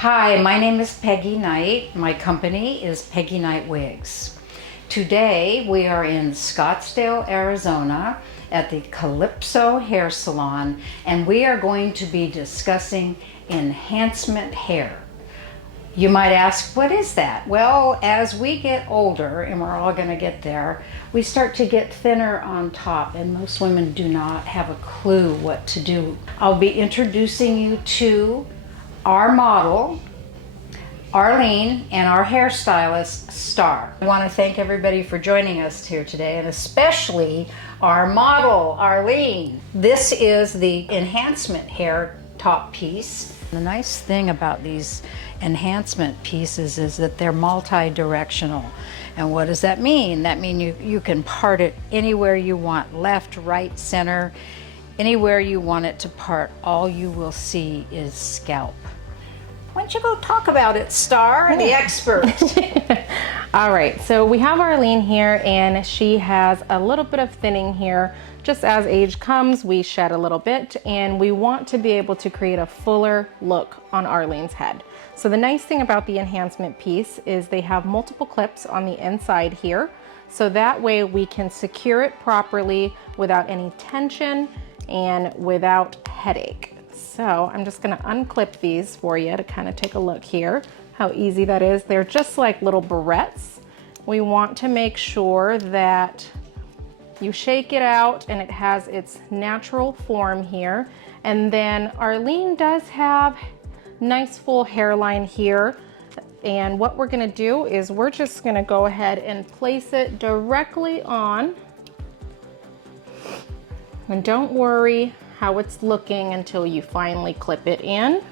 Hi, my name is Peggy Knight. My company is Peggy Knight Wigs. Today we are in Scottsdale, Arizona at the Calypso Hair Salon, and we are going to be discussing enhancement hair. You might ask, what is that? Well, as we get older, and we're all going to get there, we start to get thinner on top, and most women do not have a clue what to do. I'll be introducing you to our model, Arlene, and our hairstylist, Star. I want to thank everybody for joining us here today, and especially our model, Arlene. This is the enhancement hair top piece. The nice thing about these enhancement pieces is that they're multi-directional. And what does that mean? That means you can part it anywhere you want, left, right, center, anywhere you want it to part. All you will see is scalp. Why don't you go talk about it, Star, the expert? All right, so we have Arlene here, and she has a little bit of thinning here. Just as age comes, we shed a little bit, and we want to be able to create a fuller look on Arlene's head. So the nice thing about the enhancement piece is they have multiple clips on the inside here, so that way we can secure it properly without any tension and without headache. So I'm just gonna unclip these for you to kind of take a look here, how easy that is. They're just like little barrettes. We want to make sure that you shake it out and it has its natural form here. And then Arlene does have nice full hairline here. And what we're gonna do is we're just gonna go ahead and place it directly on. And don't worry how it's looking until you finally clip it in.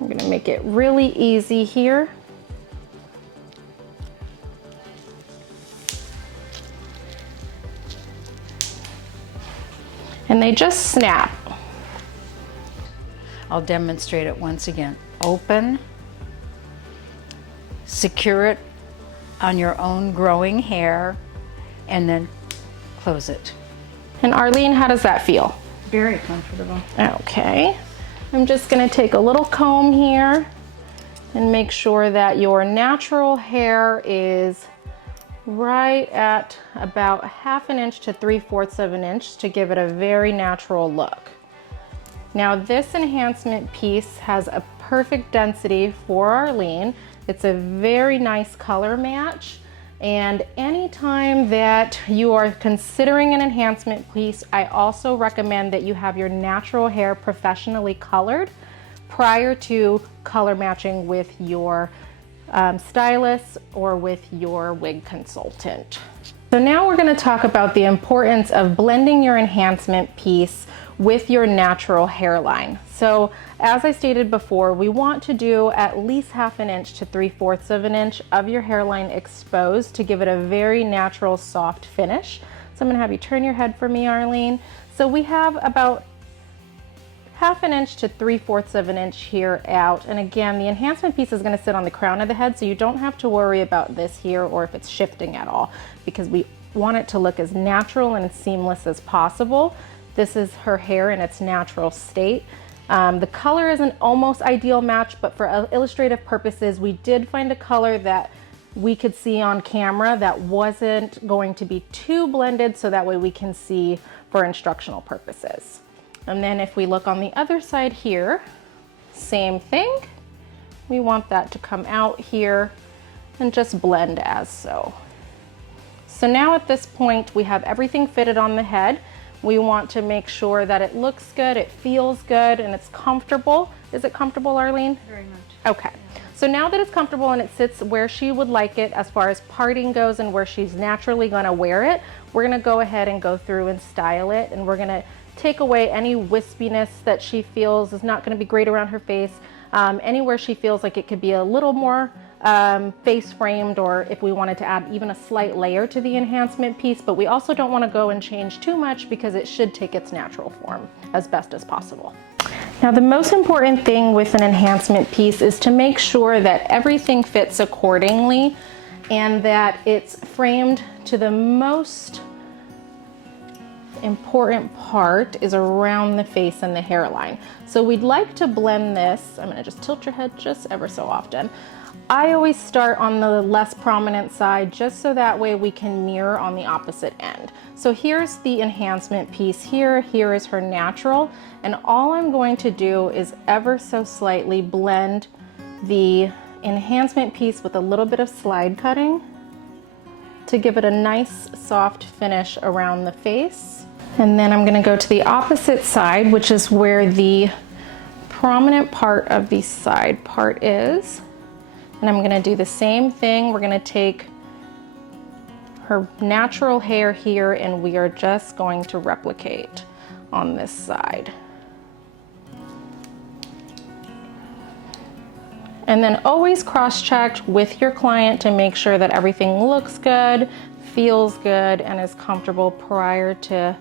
I'm gonna make it really easy here. And they just snap. I'll demonstrate it once again. Open, secure it on your own growing hair, and then close it. And Arlene, how does that feel? Very comfortable. Okay, I'm just gonna take a little comb here and make sure that your natural hair is right at about 1/2 inch to 3/4 of an inch to give it a very natural look. Now this enhancement piece has a perfect density for Arlene. It's a very nice color match. And anytime that you are considering an enhancement piece, I also recommend that you have your natural hair professionally colored prior to color matching with your stylist or with your wig consultant. So now we're going to talk about the importance of blending your enhancement piece with your natural hairline. So as I stated before, we want to do at least 1/2 inch to 3/4 of an inch of your hairline exposed to give it a very natural soft finish. So I'm going to have you turn your head for me, Arlene. So we have about 1/2 inch to 3/4 of an inch here out. And again, the enhancement piece is going to sit on the crown of the head, so you don't have to worry about this here or if it's shifting at all, because we want it to look as natural and seamless as possible. This is her hair in its natural state. The color is an almost ideal match, but for illustrative purposes, we did find a color that we could see on camera that wasn't going to be too blended, so that way we can see for instructional purposes. And then if we look on the other side here, same thing. We want that to come out here and just blend as so. So now at this point, we have everything fitted on the head. We want to make sure that it looks good, it feels good, and it's comfortable. Is it comfortable, Arlene? Very much. Okay. So now that it's comfortable and it sits where she would like it as far as parting goes and where she's naturally gonna wear it, we're gonna go ahead and go through and style it, and we're gonna take away any wispiness that she feels is not gonna be great around her face. Anywhere she feels like it could be a little more face framed, or if we wanted to add even a slight layer to the enhancement piece, but we also don't want to go and change too much because it should take its natural form as best as possible. Now the most important thing with an enhancement piece is to make sure that everything fits accordingly and that it's framed to the most important part is around the face and the hairline. So we'd like to blend this. I'm gonna just tilt your head just ever so often. I always start on the less prominent side just so that way we can mirror on the opposite end. So here's the enhancement piece here. Here is her natural. And all I'm going to do is ever so slightly blend the enhancement piece with a little bit of slide cutting to give it a nice soft finish around the face. And then I'm gonna go to the opposite side, which is where the prominent part of the side part is. And I'm gonna do the same thing. We're gonna take her natural hair here and we are just going to replicate on this side. And then always cross-check with your client to make sure that everything looks good, feels good, and is comfortable prior to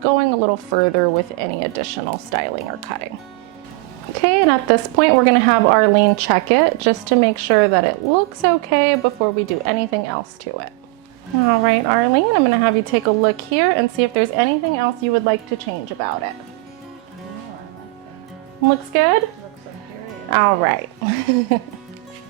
going a little further with any additional styling or cutting. Okay, and at this point, we're gonna have Arlene check it just to make sure that it looks okay before we do anything else to it. All right, Arlene, I'm gonna have you take a look here and see if there's anything else you would like to change about it. Oh, I like that. Looks good? Looks luxurious. All right,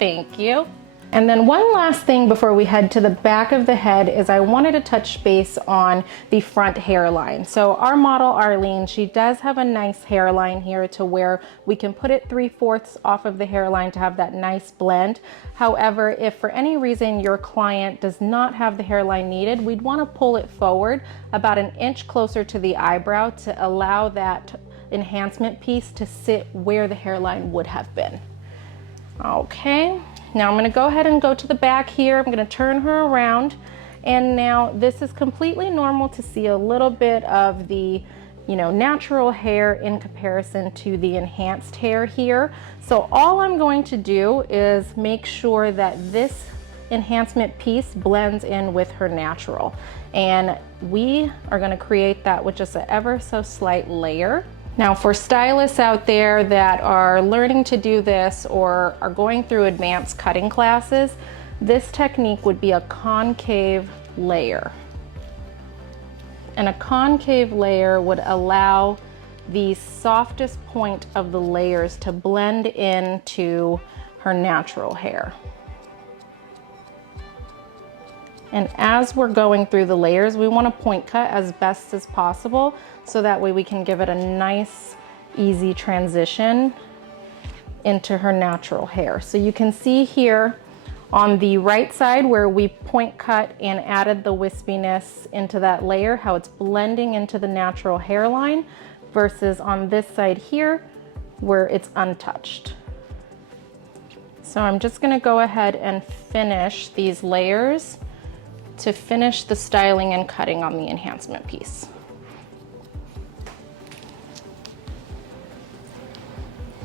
thank you. And then one last thing before we head to the back of the head is I wanted to touch base on the front hairline. So our model Arlene, she does have a nice hairline here to where we can put it 3/4 off of the hairline to have that nice blend. However, if for any reason your client does not have the hairline needed, we'd want to pull it forward about an inch closer to the eyebrow to allow that enhancement piece to sit where the hairline would have been. Okay. Now I'm gonna go ahead and go to the back here. I'm gonna turn her around. And now this is completely normal to see a little bit of the, natural hair in comparison to the enhanced hair here. So all I'm going to do is make sure that this enhancement piece blends in with her natural. And we are gonna create that with just an ever so slight layer. Now for stylists out there that are learning to do this or are going through advanced cutting classes, this technique would be a concave layer. And a concave layer would allow the softest point of the layers to blend into her natural hair. And as we're going through the layers, we want to point cut as best as possible so that way we can give it a nice, easy transition into her natural hair. So you can see here on the right side where we point cut and added the wispiness into that layer, how it's blending into the natural hairline versus on this side here where it's untouched. So I'm just going to go ahead and finish these layers to finish the styling and cutting on the enhancement piece.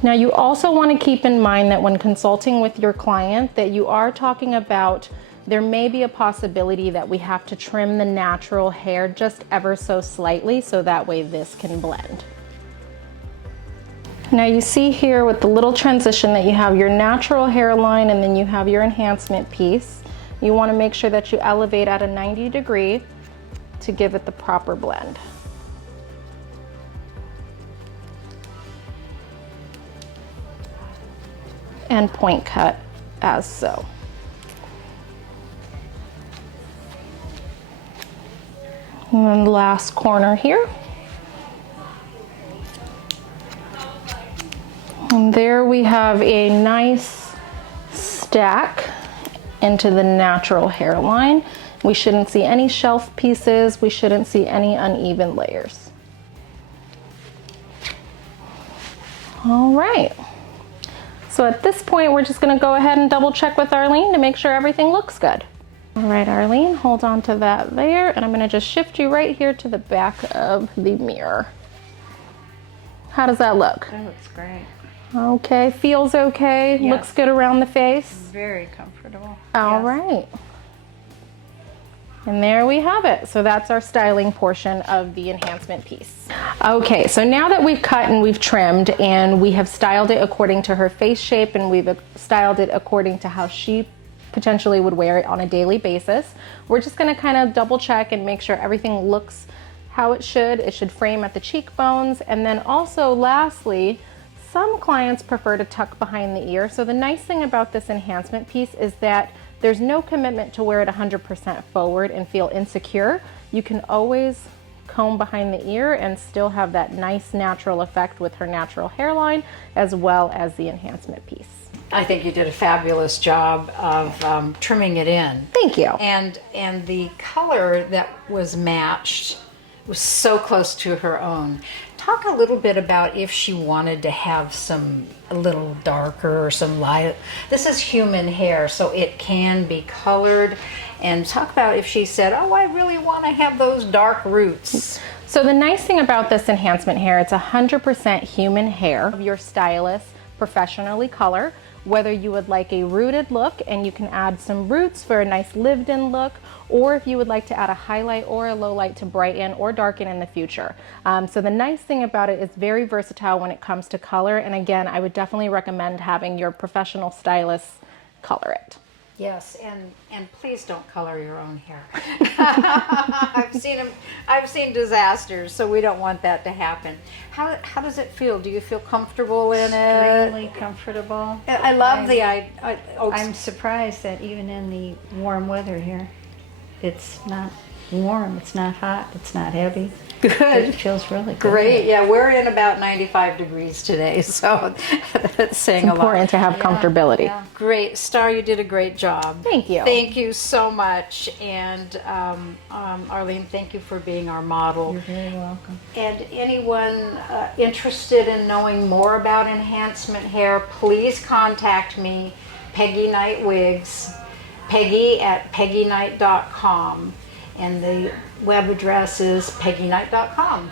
Now you also want to keep in mind that when consulting with your client that you are talking about there may be a possibility that we have to trim the natural hair just ever so slightly so that way this can blend. Now you see here with the little transition that you have your natural hairline and then you have your enhancement piece. You want to make sure that you elevate at a 90 degree to give it the proper blend. And point cut as so. And then the last corner here. And there we have a nice stack into the natural hairline. We shouldn't see any shelf pieces. We shouldn't see any uneven layers. All right. So at this point, we're just gonna go ahead and double check with Arlene to make sure everything looks good. All right, Arlene, hold on to that there, and I'm gonna just shift you right here to the back of the mirror. How does that look? That looks great. Okay, feels okay, Yes. Looks good around the face. Very comfortable. All Yes. right. And there we have it. So that's our styling portion of the enhancement piece. Okay, so now that we've cut and we've trimmed and we have styled it according to her face shape and we've styled it according to how she potentially would wear it on a daily basis, we're just gonna kind of double check and make sure everything looks how it should frame at the cheekbones. And then also lastly, some clients prefer to tuck behind the ear. So the nice thing about this enhancement piece is that there's no commitment to wear it 100% forward and feel insecure. You can always comb behind the ear and still have that nice natural effect with her natural hairline, as well as the enhancement piece. I think you did a fabulous job of trimming it in. Thank you. And the color that was matched was so close to her own. Talk a little bit about if she wanted to have some a little darker or some light. This is human hair, so it can be colored. And talk about if she said, oh, I really want to have those dark roots. So the nice thing about this enhancement hair, it's 100% human hair. Your stylist professionally color, whether you would like a rooted look and you can add some roots for a nice lived in look, or if you would like to add a highlight or a low light to brighten or darken in the future. So the nice thing about it is very versatile when it comes to color. And again, I would definitely recommend having your professional stylist color it. Yes, and please don't color your own hair. I've seen disasters, so we don't want that to happen. How does it feel? Do you feel comfortable in it? Extremely comfortable. I love I'm surprised that even in the warm weather here, it's not warm, it's not hot, it's not heavy. Good. It feels really good. Great. Yeah, we're in about 95 degrees today, so that's saying It's a lot. important to have comfortability. Yeah. Great. Star, you did a great job. Thank you. Thank you so much. And Arlene, thank you for being our model. You're very welcome. And anyone interested in knowing more about enhancement hair, please contact me, Peggy Knight Wigs, Peggy@peggyknight.com. And the web address is peggyknight.com.